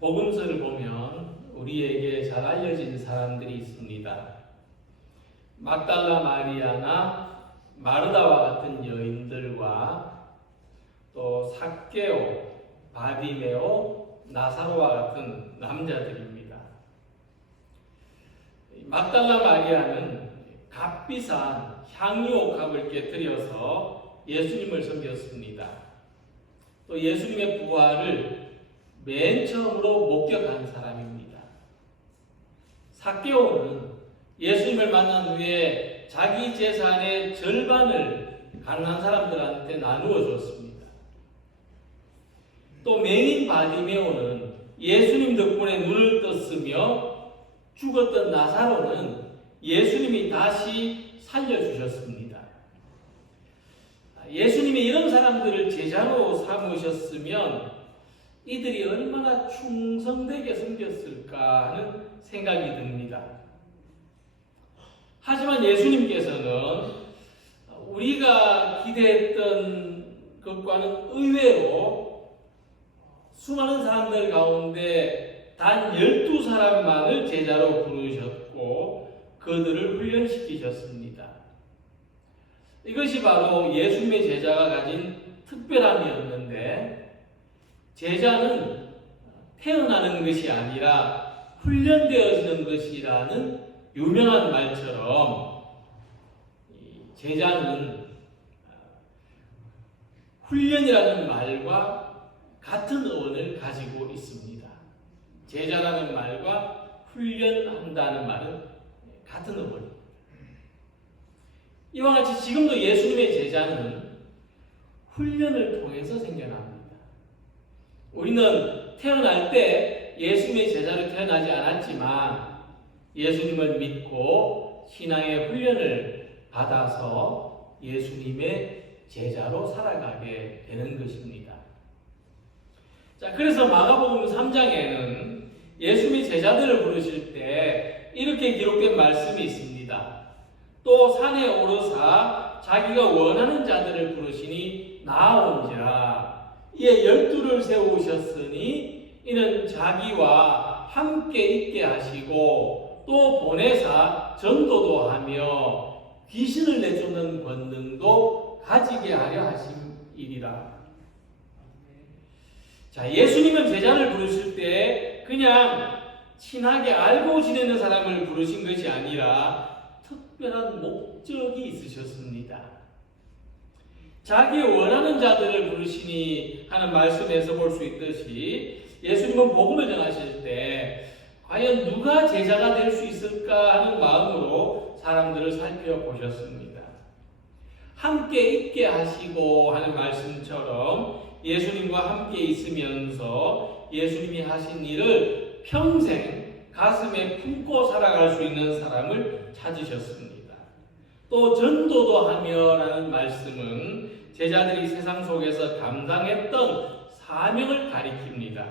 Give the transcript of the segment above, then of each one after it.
복음서를 보면 우리에게 잘 알려진 사람들이 있습니다. 막달라 마리아나 마르다와 같은 여인들과 또 삭개오, 바디메오, 나사로와 같은 남자들입니다. 막달라 마리아는 값비싼 향유옥합을 깨뜨려서 예수님을 섬겼습니다. 또 예수님의 부활을 맨 처음으로 목격한 사람입니다. 삭개오는 예수님을 만난 후에 자기 재산의 절반을 가난한 사람들한테 나누어 줬습니다. 또 맹인 바디메오는 예수님 덕분에 눈을 떴으며 죽었던 나사로는 예수님이 다시 살려주셨습니다. 예수님이 이런 사람들을 제자로 삼으셨으면 이들이 얼마나 충성되게 섬겼을까 하는 생각이 듭니다. 하지만 예수님께서는 우리가 기대했던 것과는 의외로 수많은 사람들 가운데 단 12사람만을 제자로 부르셨고 그들을 훈련시키셨습니다. 이것이 바로 예수님의 제자가 가진 특별함이었는데, 제자는 태어나는 것이 아니라 훈련되어지는 것이라는 유명한 말처럼 제자는 훈련이라는 말과 같은 어원을 가지고 있습니다. 제자라는 말과 훈련한다는 말은 같은 어원입니다. 이와 같이 지금도 예수님의 제자는 훈련을 통해서 생겨납니다. 우리는 태어날 때 예수님의 제자로 태어나지 않았지만 예수님을 믿고 신앙의 훈련을 받아서 예수님의 제자로 살아가게 되는 것입니다. 자, 그래서 마가복음 3장에는 예수님이 제자들을 부르실 때 이렇게 기록된 말씀이 있습니다. 또 산에 오르사 자기가 원하는 자들을 부르시니 나아온지라. 이에 12를 세우셨으니 이는 자기와 함께 있게 하시고 또 보내사 전도도 하며 귀신을 내쫓는 권능도 가지게 하려 하심이리라. 자, 예수님은 제자를 부르실 때 그냥 친하게 알고 지내는 사람을 부르신 것이 아니라 특별한 목적이 있으셨습니다. 자기 원하는 자들을 부르시니 하는 말씀에서 볼 수 있듯이 예수님은 복음을 전하실 때 과연 누가 제자가 될 수 있을까 하는 마음으로 사람들을 살펴보셨습니다. 함께 있게 하시고 하는 말씀처럼 예수님과 함께 있으면서 예수님이 하신 일을 평생 가슴에 품고 살아갈 수 있는 사람을 찾으셨습니다. 또 전도도 하며 라는 말씀은 제자들이 세상 속에서 감당했던 사명을 가리킵니다.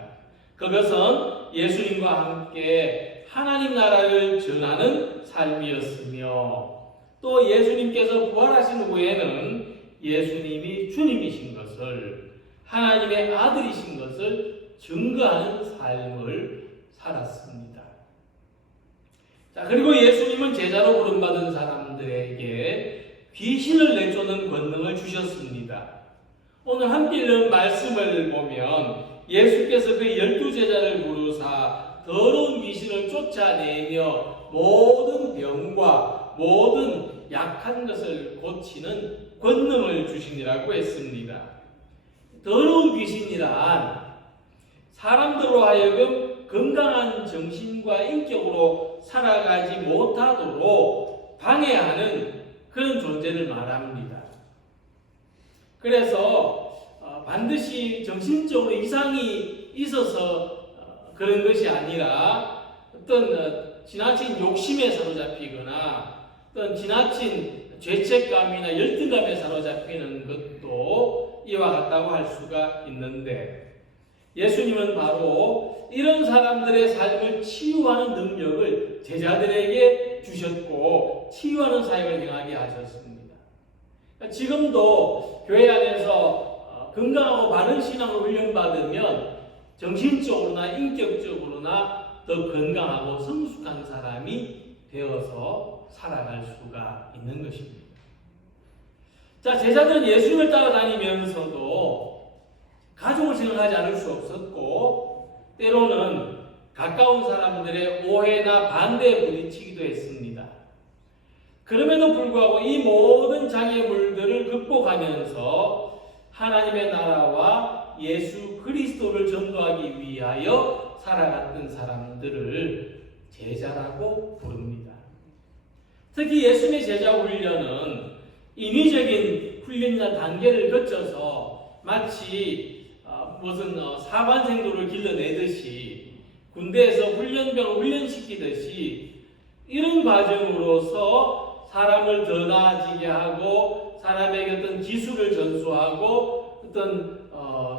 그것은 예수님과 함께 하나님 나라를 전하는 삶이었으며 또 예수님께서 부활하신 후에는 예수님이 주님이신 것을, 하나님의 아들이신 것을 증거하는 삶을 살았습니다. 자, 그리고 예수님은 제자로 부름받은 사람들에게 귀신을 내쫓는 권능을 주셨습니다. 오늘 함께 읽는 말씀을 보면 예수께서 그 12제자를 부르사 더러운 귀신을 쫓아내며 모든 병과 모든 약한 것을 고치는 권능을 주시니라고 했습니다. 더러운 귀신이란 사람들로 하여금 건강한 정신과 인격으로 살아가지 못하도록 방해하는 그런 존재를 말합니다. 그래서 반드시 정신적으로 이상이 있어서 그런 것이 아니라 어떤 지나친 욕심에 사로잡히거나 어떤 지나친 죄책감이나 열등감에 사로잡히는 것도 이와 같다고 할 수가 있는데, 예수님은 바로 이런 사람들의 삶을 치유하는 능력을 제자들에게 주셨고 치유하는 사역을 행하게 하셨습니다. 지금도 교회 안에서 건강하고 바른 신앙을 훈련받으면 정신적으로나 인격적으로나 더 건강하고 성숙한 사람이 되어서 살아갈 수가 있는 것입니다. 자, 제자들은 예수님을 따라다니면서도 가족을 생각하지 않을 수 없었고 때로는 가까운 사람들의 오해나 반대에 부딪히기도 했습니다. 그럼에도 불구하고 이 모든 장애물들을 극복하면서 하나님의 나라와 예수 그리스도를 전도하기 위하여 살아갔던 사람들을 제자라고 부릅니다. 특히 예수님의 제자 훈련은 인위적인 훈련이나 단계를 거쳐서 마치 무슨 사관생도를 길러내듯이 군대에서 훈련병을 훈련시키듯이 이런 과정으로서 사람을 더 나아지게 하고 사람에게 어떤 기술을 전수하고 어떤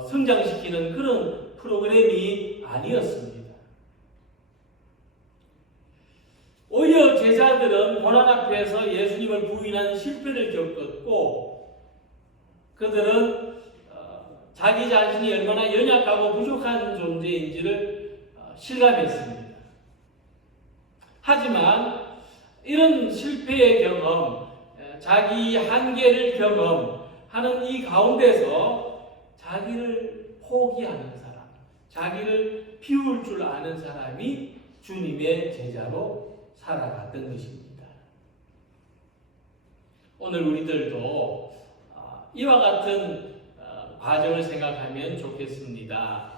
성장시키는 그런 프로그램이 아니었습니다. 오히려 제자들은 고난 앞에서 예수님을 부인하는 실패를 겪었고 그들은 자기 자신이 얼마나 연약하고 부족한 존재인지를 실감했습니다. 하지만 이런 실패의 경험, 자기 한계를 경험하는 이 가운데서 자기를 포기하는 사람, 자기를 비울 줄 아는 사람이 주님의 제자로 살아갔던 것입니다. 오늘 우리들도 이와 같은 과정을 생각하면 좋겠습니다.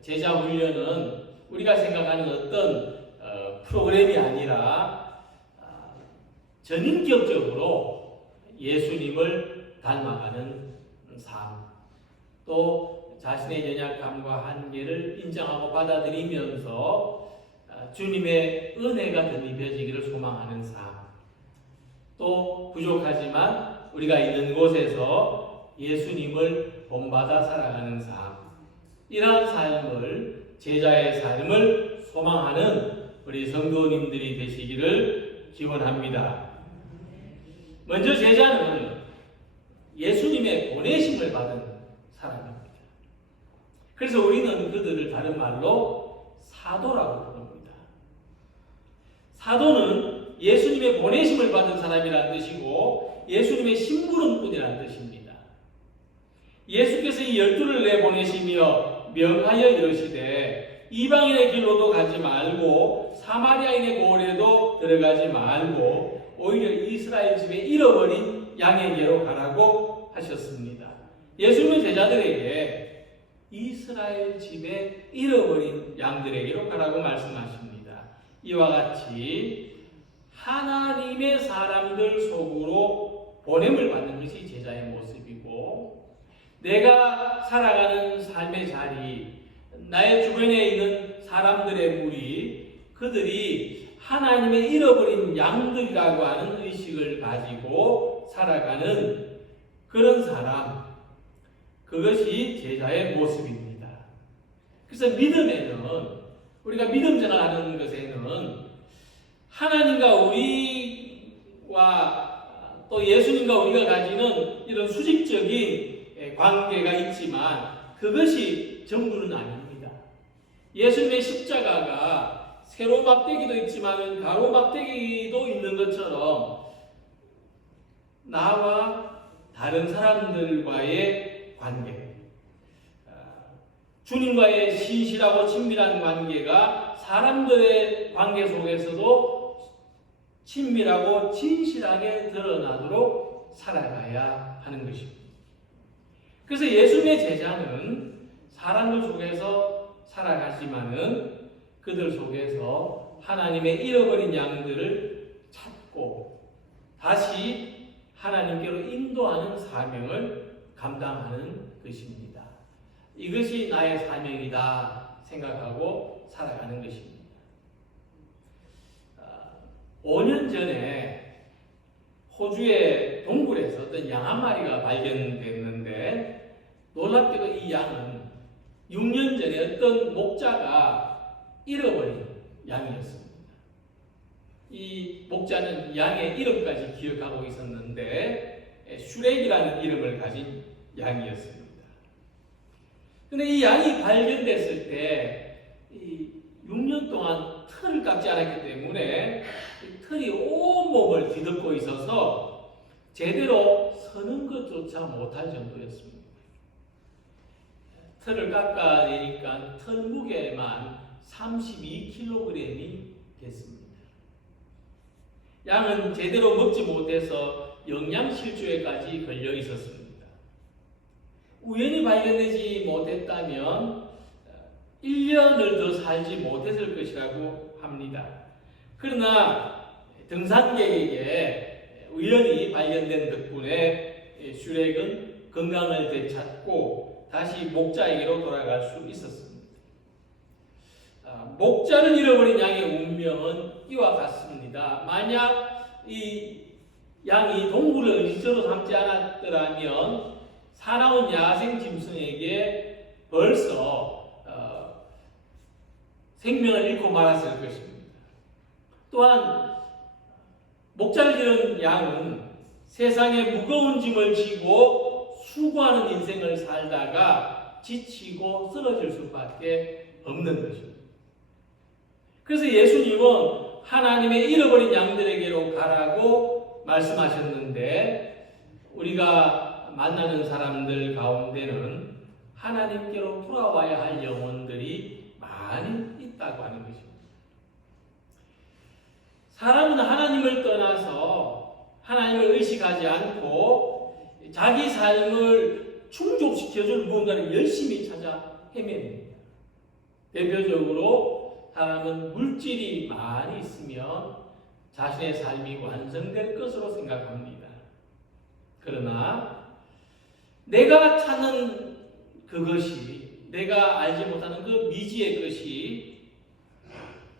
제자 훈련은 우리가 생각하는 어떤 프로그램이 아니라 전인격적으로 예수님을 닮아가는 삶, 또 자신의 연약함과 한계를 인정하고 받아들이면서 주님의 은혜가 덧입혀지기를 소망하는 삶, 또 부족하지만 우리가 있는 곳에서 예수님을 본받아 살아가는 삶, 이러한 삶을 제자의 삶을 소망하는 우리 성도님들이 되시기를 기원합니다. 먼저 제자는 예수님의 보내심을 받은 사람입니다. 그래서 우리는 그들을 다른 말로 사도라고 부릅니다. 사도는 예수님의 보내심을 받은 사람이라는 뜻이고 예수님의 심부름꾼이라는 뜻입니다. 예수께서 이 12를 내보내시며 명하여 이르시되 이방인의 길로도 가지 말고 사마리아인의 고을에도 들어가지 말고 오히려 이스라엘 집에 잃어버린 양에게로 가라고 하셨습니다. 예수님은 제자들에게 이스라엘 집에 잃어버린 양들에게로 가라고 말씀하십니다. 이와 같이 하나님의 사람들 속으로 보냄을 받는 것이 제자의 모습이고 내가 살아가는 삶의 자리, 나의 주변에 있는 사람들의 무리, 그들이 하나님의 잃어버린 양들이라고 하는 의식을 가지고 살아가는 그런 사람, 그것이 제자의 모습입니다. 그래서 믿음에는, 우리가 믿음 생활하는 것에는 하나님과 우리와 또 예수님과 우리가 가지는 이런 수직적인 관계가 있지만 그것이 전부는 아닙니다. 예수님의 십자가가 세로 막대기도 있지만 가로 막대기도 있는 것처럼 나와 다른 사람들과의 관계, 주님과의 신실하고 친밀한 관계가 사람들의 관계 속에서도 친밀하고 진실하게 드러나도록 살아가야 하는 것입니다. 그래서 예수님의 제자는 사람들 속에서 살아가지만은 그들 속에서 하나님의 잃어버린 양들을 찾고 다시 하나님께로 인도하는 사명을 감당하는 것입니다. 이것이 나의 사명이다 생각하고 살아가는 것입니다. 5년 전에 호주의 동굴에서 어떤 양 한 마리가 발견됐는데 놀랍게도 이 양은 6년 전에 어떤 목자가 잃어버린 양이었습니다. 이 목자는 양의 이름까지 기억하고 있었는데 슈렉이라는 이름을 가진 양이었습니다. 근데 이 양이 발견됐을 때 이 6년 동안 털을 깎지 않았기 때문에 이 털이 온몸을 뒤덮고 있어서 제대로 서는 것조차 못할 정도였습니다. 털을 깎아내니까 털 무게만 32kg이 됐습니다. 양은 제대로 먹지 못해서 영양실조에까지 걸려 있었습니다. 우연히 발견되지 못했다면 1년을 더 살지 못했을 것이라고 합니다. 그러나 등산객에게 우연히 발견된 덕분에 슈렉은 건강을 되찾고 다시 목자에게로 돌아갈 수 있었습니다. 목자를 잃어버린 양의 운명은 이와 같습니다. 만약 이 양이 동물을 의식적으로 삼지 않았더라면 사나운 야생 짐승에게 벌써 생명을 잃고 말았을 것입니다. 또한 목자를 잃은 양은 세상에 무거운 짐을 지고 수고하는 인생을 살다가 지치고 쓰러질 수밖에 없는 것입니다. 그래서 예수님은 하나님의 잃어버린 양들에게로 가라고 말씀하셨는데 우리가 만나는 사람들 가운데는 하나님께로 돌아와야 할 영혼들이 많이 있다고 하는 것입니다. 사람은 하나님을 떠나서 하나님을 의식하지 않고 자기 삶을 충족시켜줄 무언가를 열심히 찾아 헤맵니다. 대표적으로 사람은 물질이 많이 있으면 자신의 삶이 완성될 것으로 생각합니다. 그러나 내가 찾는 그것이 내가 알지 못하는 그 미지의 것이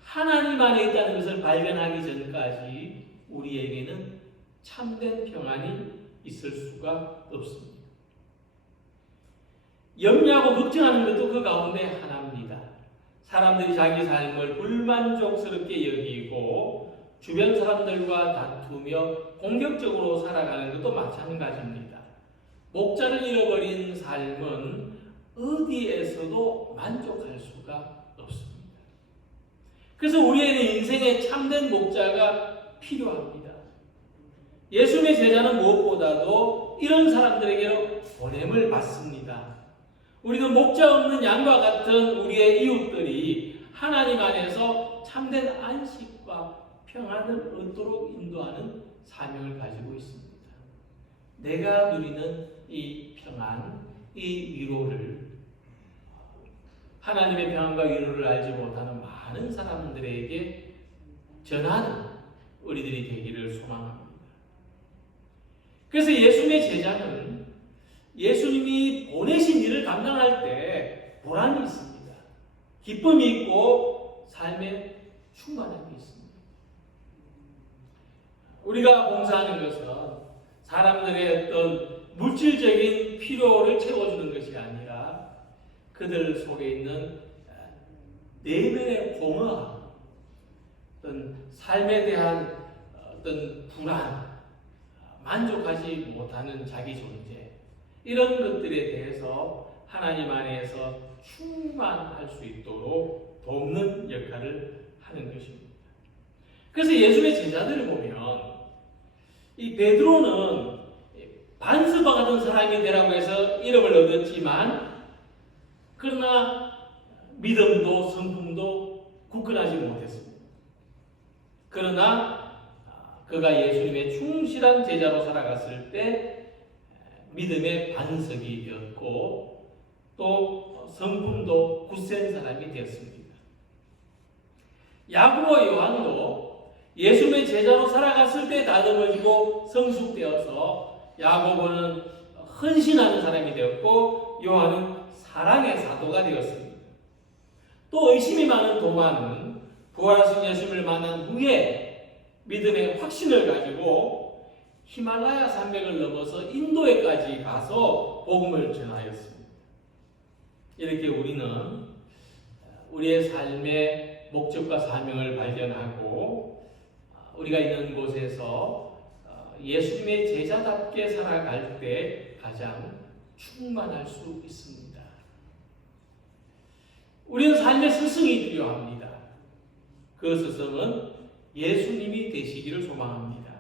하나님 안에 있다는 것을 발견하기 전까지 우리에게는 참된 평안이 있을 수가 없습니다. 염려하고 걱정하는 것도 그 가운데 하나입니다. 사람들이 자기 삶을 불만족스럽게 여기고 주변 사람들과 다투며 공격적으로 살아가는 것도 마찬가지입니다. 목자를 잃어버린 삶은 어디에서도 만족할 수가 없습니다. 그래서 우리에게 인생에 참된 목자가 필요합니다. 예수님의 제자는 무엇보다도 이런 사람들에게로 보냄을 받습니다. 우리는 목자 없는 양과 같은 우리의 이웃들이 하나님 안에서 참된 안식과 평안을 얻도록 인도하는 사명을 가지고 있습니다. 내가 누리는 이 평안, 이 위로를 하나님의 평안과 위로를 알지 못하는 많은 사람들에게 전하는 우리들이 되기를 소망합니다. 그래서 예수님의 제자는 예수님이 보내신 일을 감당할 때 보람이 있습니다. 기쁨이 있고 삶에 충만함이 있습니다. 우리가 봉사하는 것은 사람들의 어떤 물질적인 필요를 채워주는 것이 아니라 그들 속에 있는 내면의 공허함, 어떤 삶에 대한 어떤 불안, 만족하지 못하는 자기 존재, 이런 것들에 대해서 하나님 안에서 충만할 수 있도록 돕는 역할을 하는 것입니다. 그래서 예수의 제자들을 보면 이 베드로는 반스바 같은 사람이 되라고 해서 이름을 얻었지만 그러나 믿음도 성품도 굳건하지 못했습니다. 그러나 그가 예수님의 충실한 제자로 살아갔을 때 믿음의 반석이 되었고 또 성품도 굳센 사람이 되었습니다. 야고보 요한도 예수님의 제자로 살아갔을 때 다듬어지고 성숙되어서 야고보는 헌신하는 사람이 되었고 요한은 사랑의 사도가 되었습니다. 또 의심이 많은 도마는 부활하신 예수님을 만난 후에 믿음의 확신을 가지고 히말라야 산맥을 넘어서 인도에까지 가서 복음을 전하였습니다. 이렇게 우리는 우리의 삶의 목적과 사명을 발견하고 우리가 있는 곳에서 예수님의 제자답게 살아갈 때 가장 충만할 수 있습니다. 우리는 삶의 스승이 필요합니다. 그 스승은 예수님이 되시기를 소망합니다.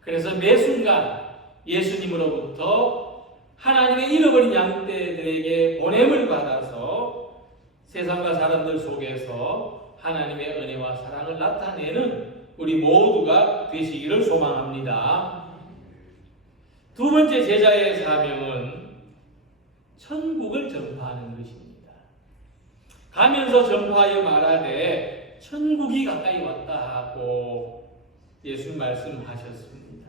그래서 매 순간 예수님으로부터 하나님의 잃어버린 양떼들에게 보냄을 받아서 세상과 사람들 속에서 하나님의 은혜와 사랑을 나타내는 우리 모두가 되시기를 소망합니다. 두 번째 제자의 사명은 천국을 전파하는 것입니다. 가면서 전파하여 말하되 천국이 가까이 왔다 하고 예수님 말씀하셨습니다.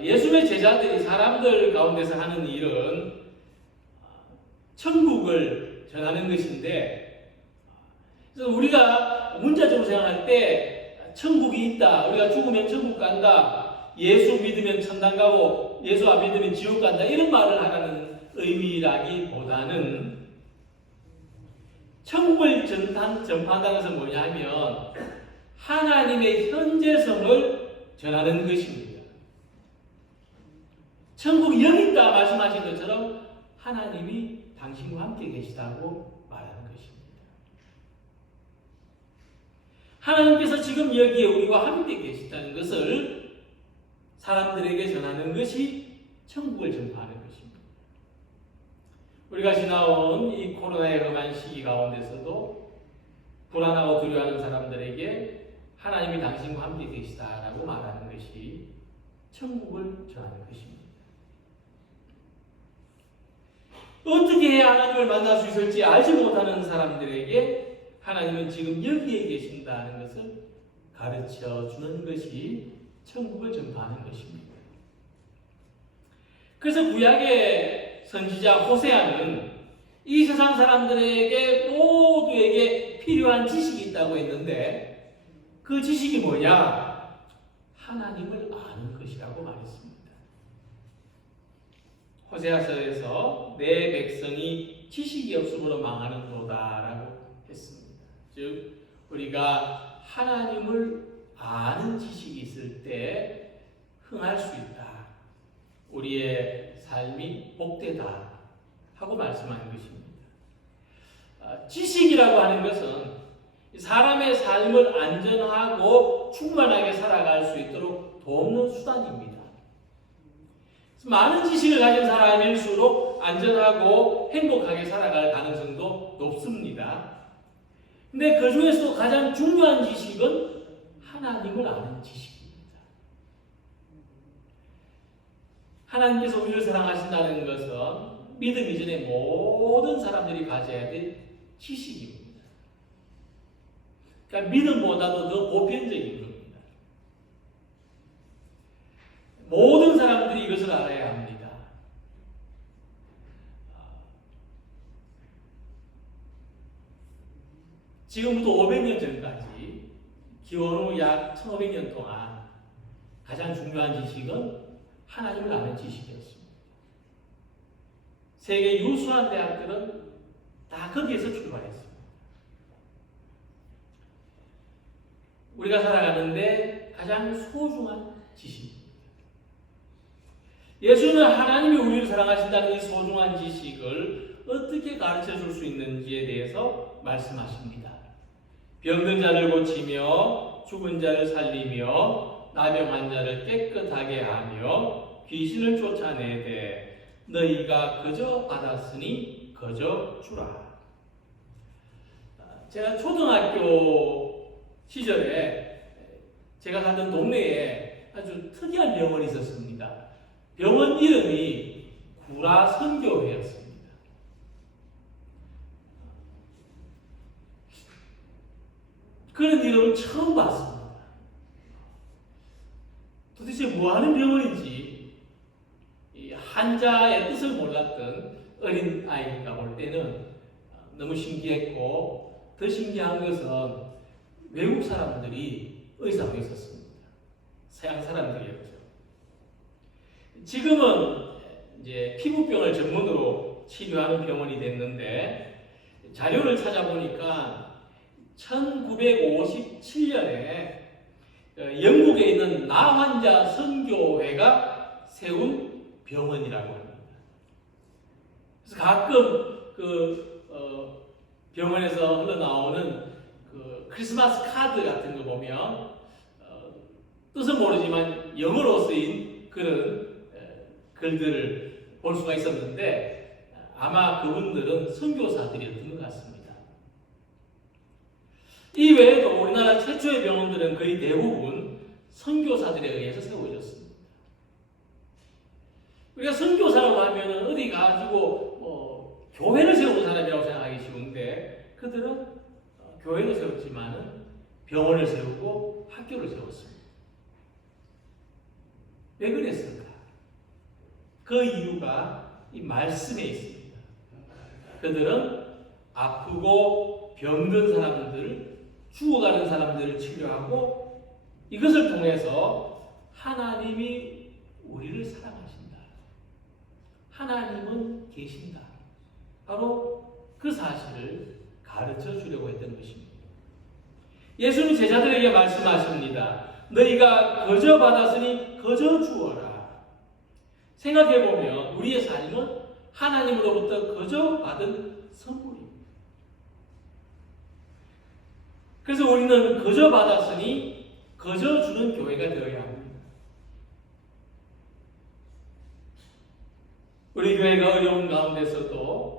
예수님의 제자들이 사람들 가운데서 하는 일은 천국을 전하는 것인데, 그래서 우리가 문자적으로 생각할 때 천국이 있다, 우리가 죽으면 천국 간다, 예수 믿으면 천당 가고 예수 안 믿으면 지옥 간다, 이런 말을 하라는 의미라기보다는 천국을 전파한다는 것은 뭐냐면 하나님의 현재성을 전하는 것입니다. 천국이 여기 있다 말씀하신 것처럼 하나님이 당신과 함께 계시다고 말하는 것입니다. 하나님께서 지금 여기에 우리와 함께 계시다는 것을 사람들에게 전하는 것이 천국을 전파하는 것입니다. 우리가 지나온 이 코로나의 험한 시기 가운데서도 불안하고 두려워하는 사람들에게 하나님이 당신과 함께 계시다라고 말하는 것이 천국을 전하는 것입니다. 어떻게 해야 하나님을 만날 수 있을지 알지 못하는 사람들에게 하나님은 지금 여기에 계신다는 것을 가르쳐 주는 것이 천국을 전파하는 것입니다. 그래서 구약의 선지자 호세아는 이 세상 사람들에게 모두에게 필요한 지식이 있다고 했는데 그 지식이 뭐냐? 하나님을 아는 것이라고 말했습니다. 호세아서에서 내 백성이 지식이 없음으로 망하는도다라고 했습니다. 즉 우리가 하나님을 아는 지식이 있을 때 흥할 수 있다, 우리의 삶이 복되다 하고 말씀하는 것입니다. 지식이라고 하는 것은 사람의 삶을 안전하고 충만하게 살아갈 수 있도록 돕는 수단입니다. 많은 지식을 가진 사람일수록 안전하고 행복하게 살아갈 가능성도 높습니다. 근데 그 중에서도 가장 중요한 지식은 하나님을 아는 지식입니다. 하나님께서 우리를 사랑하신다는 것은 믿음 이전에 모든 사람들이 가져야 될 지식입니다. 그러니까 믿음보다도 더 보편적인 겁니다. 모든 사람들이 이것을 알아야 합니다. 지금부터 500년 전까지 기원 후 약 1500년 동안 가장 중요한 지식은 하나님을 아는 지식이었습니다. 세계 유수한 대학들은 다 거기에서 출발했습니다. 우리가 살아가는데 가장 소중한 지식입니다. 예수는 하나님이 우리를 사랑하신다는 이 소중한 지식을 어떻게 가르쳐 줄 수 있는지에 대해서 말씀하십니다. 병든 자를 고치며 죽은 자를 살리며 나병한 자를 깨끗하게 하며 귀신을 쫓아내되 너희가 그저 받았으니 그저 주라. 제가 초등학교 시절에 제가 살던 동네에 아주 특이한 병원이 있었습니다. 병원 이름이 구라선교회였습니다. 그런 이름을 처음 봤습니다. 도대체 뭐하는 병원인지 이 한자의 뜻을 몰랐던 어린 아이가 볼 때는 너무 신기했고, 더 신기한 것은 외국 사람들이 의사로 있었습니다. 서양 사람들이었죠. 지금은 이제 피부병을 전문으로 치료하는 병원이 됐는데, 자료를 찾아보니까 1957년에 영국에 있는 나환자 선교회가 세운 병원이라고 합니다. 그래서 가끔 병원에서 흘러나오는 그 크리스마스 카드 같은 거 보면 뜻은 모르지만 영어로 쓰인 그런 글들을 볼 수가 있었는데 아마 그분들은 선교사들이었던 것 같습니다. 이 외에도 우리나라 최초의 병원들은 거의 대부분 선교사들에 의해서 세워졌습니다. 우리가 선교사라고 하면 어디 가지고 교회를 세우는 사람이라고 생각하기 쉬운데 그들은 교회를 세웠지만 병원을 세우고 학교를 세웠습니다. 왜 그랬을까? 그 이유가 이 말씀에 있습니다. 그들은 아프고 병든 사람들, 죽어가는 사람들을 치료하고 이것을 통해서 하나님이 우리를 사랑하신다. 하나님은 계신다. 바로 그 사실을 가르쳐 주려고 했던 것입니다. 예수님 제자들에게 말씀하십니다. 너희가 거저 받았으니 거저 주어라. 생각해보면 우리의 삶은 하나님으로부터 거저 받은 선물입니다. 그래서 우리는 거저 받았으니 거저 주는 교회가 되어야 합니다. 우리 교회가 어려운 가운데서도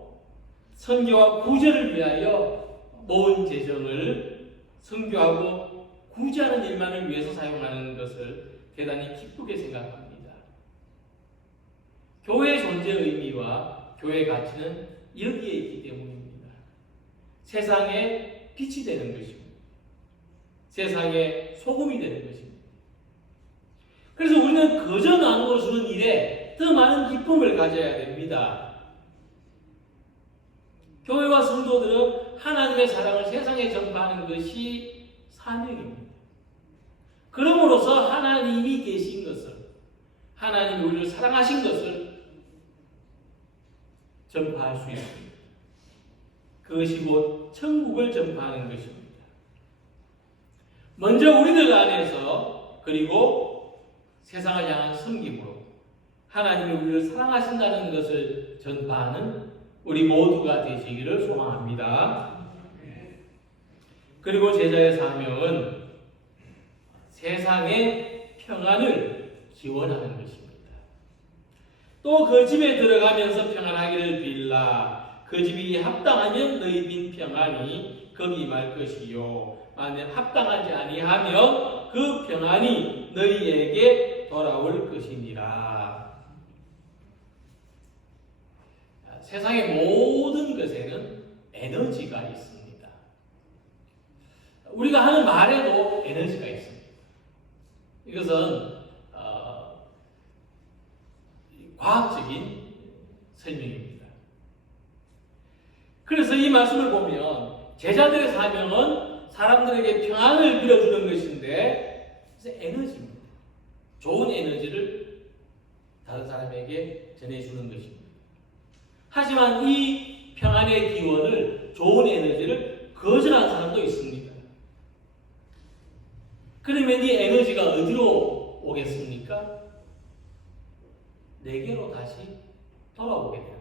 선교와 구제를 위하여 모은 재정을 선교하고 구제하는 일만을 위해서 사용하는 것을 대단히 기쁘게 생각합니다. 교회의 존재 의미와 교회의 가치는 여기에 있기 때문입니다. 세상에 빛이 되는 것입니다. 세상에 소금이 되는 것입니다. 그래서 우리는 거저 나누어 주는 일에 더 많은 기쁨을 가져야 됩니다. 교회와 성도들은 하나님의 사랑을 세상에 전파하는 것이 사명입니다. 그럼으로써 하나님이 계신 것을, 하나님이 우리를 사랑하신 것을 전파할 수 있습니다. 그것이 곧 천국을 전파하는 것입니다. 먼저 우리들 안에서 그리고 세상을 향한 섬김으로 하나님이 우리를 사랑하신다는 것을 전파하는 우리 모두가 되시기를 소망합니다. 그리고 제자의 사명은 세상의 평안을 기원하는 것입니다. 또 그 집에 들어가면서 평안하기를 빌라. 그 집이 합당하면 너희 빈 평안이 거기 말 것이요. 만약 합당하지 아니하면 그 평안이 너희에게 돌아올 것이니라. 세상의 모든 것에는 에너지가 있습니다. 우리가 하는 말에도 에너지가 있습니다. 이것은 과학적인 설명입니다. 그래서 이 말씀을 보면 제자들의 사명은 사람들에게 평안을 빌어주는 것인데 그래서 에너지입니다. 좋은 에너지를 다른 사람에게 전해주는 것입니다. 하지만 이 평안의 기원을, 좋은 에너지를 거절한 사람도 있습니다. 그러면 이 에너지가 어디로 오겠습니까? 내게로 다시 돌아오게 됩니다.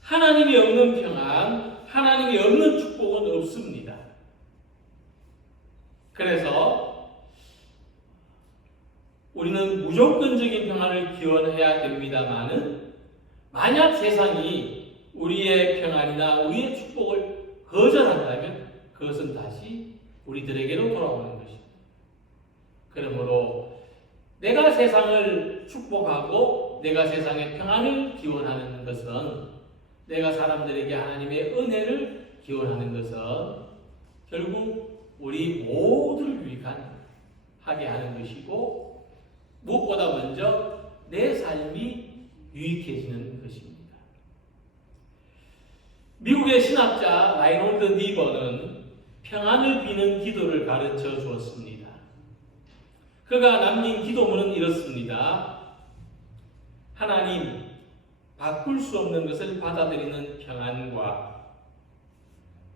하나님이 없는 평안, 하나님이 없는 축복은 없습니다. 그래서 우리는 무조건적인 평안을 기원해야 됩니다만은 만약 세상이 우리의 평안이나 우리의 축복을 거절한다면 그것은 다시 우리들에게로 돌아오는 것입니다. 그러므로 내가 세상을 축복하고 내가 세상의 평안을 기원하는 것은, 내가 사람들에게 하나님의 은혜를 기원하는 것은 결국 우리 모두를 유익하게 하는 것이고, 무엇보다 먼저 내 삶이 유익해지는 것입니다. 미국의 신학자 라이놀드 니버는 평안을 비는 기도를 가르쳐 주었습니다. 그가 남긴 기도문은 이렇습니다. 하나님, 바꿀 수 없는 것을 받아들이는 평안과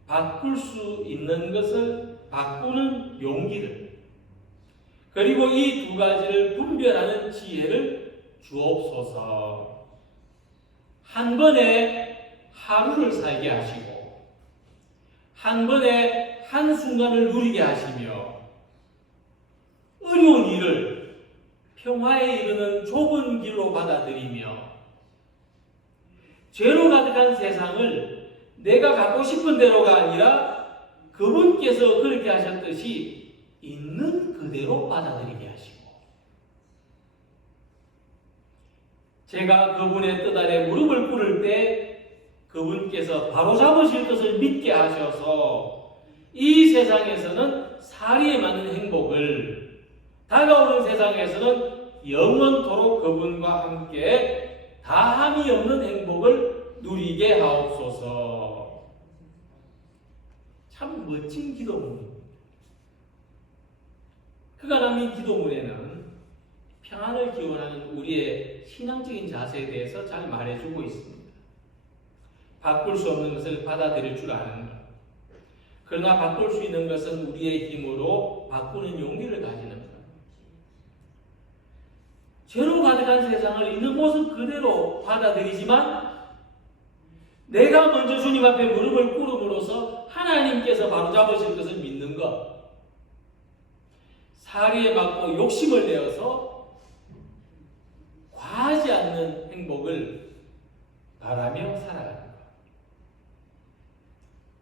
바꿀 수 있는 것을 바꾸는 용기를, 그리고 이 두 가지를 분별하는 지혜를 주옵소서. 한 번에 하루를 살게 하시고 한 번에 한순간을 누리게 하시며 어려운 일을 평화에 이르는 좁은 길로 받아들이며 죄로 가득한 세상을 내가 갖고 싶은 대로가 아니라 그분께서 그렇게 하셨듯이 있는 그대로 받아들이게 하시고 제가 그분의 뜻 아래 무릎을 꿇을 때 그분께서 바로잡으실 것을 믿게 하셔서 이 세상에서는 사리에 맞는 행복을 다가오는 세상에서는 영원토록 그분과 함께 다함이 없는 행복을 누리게 하옵소서. 참 멋진 기도문입니다. 그가 남긴 기도문에는 평안을 기원하는 우리의 신앙적인 자세에 대해서 잘 말해주고 있습니다. 바꿀 수 없는 것을 받아들일 줄 아는 것. 그러나 바꿀 수 있는 것은 우리의 힘으로 바꾸는 용기를 가지는 것. 죄로 가득한 세상을 있는 모습 그대로 받아들이지만 내가 먼저 주님 앞에 무릎을 꿇음으로써 하나님께서 바로잡으실 것을 믿는 것. 사리에 맞고 욕심을 내어서 과하지 않는 행복을 바라며 살아가는 것.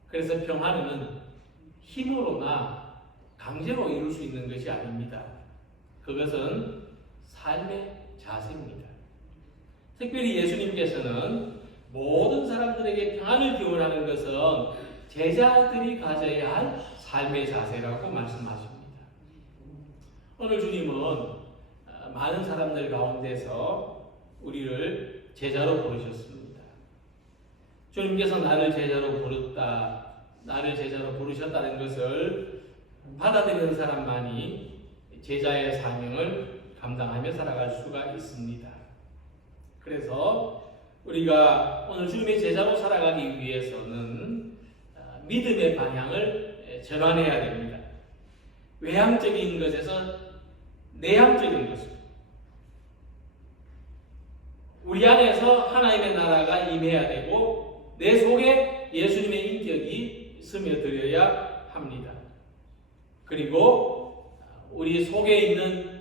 그래서 평화는 힘으로나 강제로 이룰 수 있는 것이 아닙니다. 그것은 삶의 자세입니다. 특별히 예수님께서는 모든 사람들에게 평안을 기원하는 것은 제자들이 가져야 할 삶의 자세라고 말씀하십니다. 오늘 주님은 많은 사람들 가운데서 우리를 제자로 부르셨습니다. 주님께서 나를 제자로 부르셨다는 것을 받아들이는 사람만이 제자의 사명을 감당하며 살아갈 수가 있습니다. 그래서 우리가 오늘 주님의 제자로 살아가기 위해서는 믿음의 방향을 전환해야 됩니다. 외향적인 것에서 내향적인 것으로 우리 안에서 하나님의 나라가 임해야 되고 내 속에 예수님의 인격이 스며들어야 합니다. 그리고 우리 속에 있는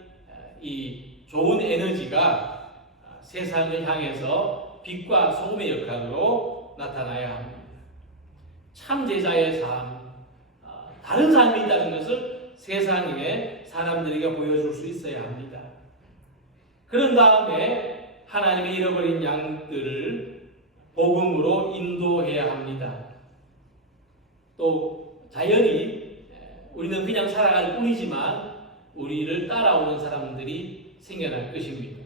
이 좋은 에너지가 세상을 향해서 빛과 소금의 역할로 나타나야 합니다. 참 제자의 삶, 다른 삶이 있다는 것을 세상에 사람들에게 보여줄 수 있어야 합니다. 그런 다음에 하나님의 잃어버린 양들을 복음으로 인도해야 합니다. 또 자연히 우리는 그냥 살아갈 뿐이지만 우리를 따라오는 사람들이 생겨날 것입니다.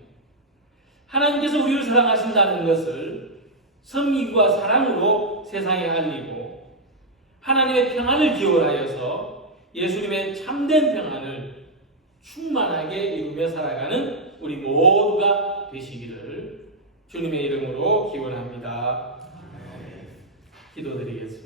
하나님께서 우리를 사랑하신다는 것을 선민과 사랑으로 세상에 알리고 하나님의 평안을 기원하여서 예수님의 참된 평안을 충만하게 이루며 살아가는 우리 모두가 되시기를 주님의 이름으로 기원합니다. 기도드리겠습니다.